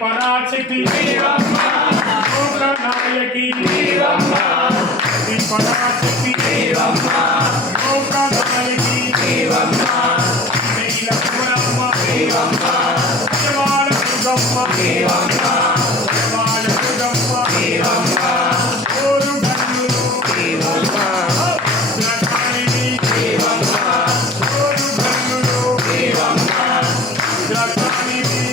పరాశక్తి లోకనాయకి పరాశక్తి లోకనాయకి శ్రీలక్ష్మణమ్మ శివాల దుర్గమ్మ శివాల దుర్గమ్మ ఓరు గన్నులు ద్రకాణిని ఓరు గన్నులు ద్రకాణిని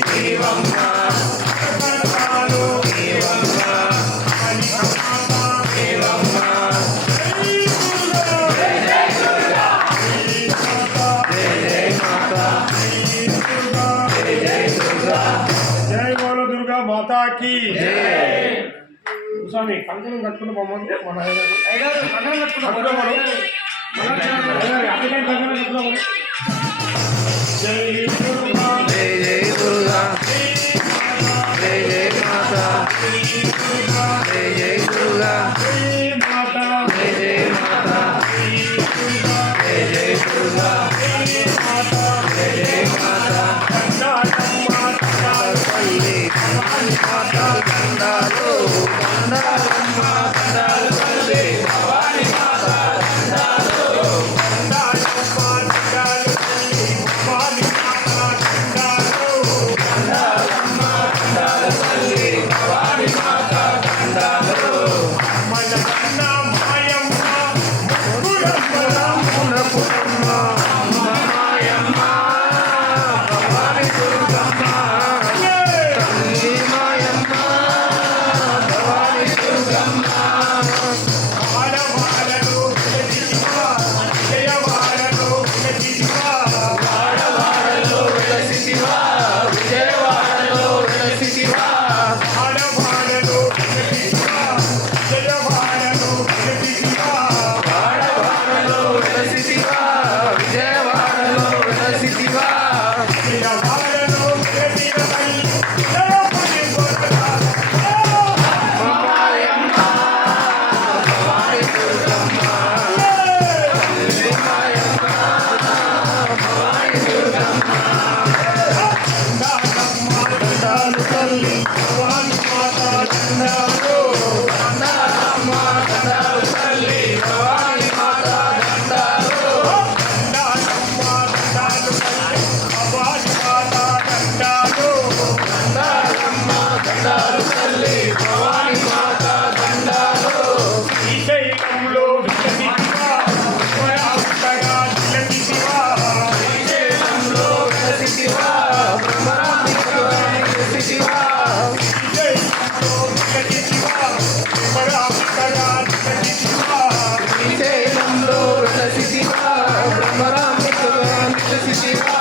माता की स्वामी कंकण कట్టుకున్న బొమ్మను మన అయ్యగారు కంకణం కట్టుకున్న జై దుర్గా జై జై దుర్గా జై జై మాతా జై దుర్గా జై జై దుర్గా జై మాతా జై జై మాతా జై దుర్గా జై జై దుర్గా జై మాతా జై జై మాతా కండాలమ్మ కండాలపల్లి భవాని మాతా కండాలు కండాలమ్మ కండాలపల్లి భవాని మాతా కండాలు కండాలమ్మ కండాలపల్లి భవాని మాతా కండాలు కండాలమ్మ కండాలపల్లి భవాని మాతా కండాలు మన కన్న మాయమ్మ ముక్కురమ్మ మునపురమ్మ మాయమ్మ భవాని దుర్గమ్మ తల్లి మాయమ్మ భవాని దుర్గమ్మ వాడవాడలో వెలసితివా విజయవాడలో వెలసితివా వాడవాడలో వెలసితివా విజయవాడలో వెలసితివా వాడవాడలో వెలసితివా విజయవాడలో వెలసితివా వాడవాడలో వెలసితివా విజయవాడలో వెలసితివా విజయవాడలో పరిస్థితి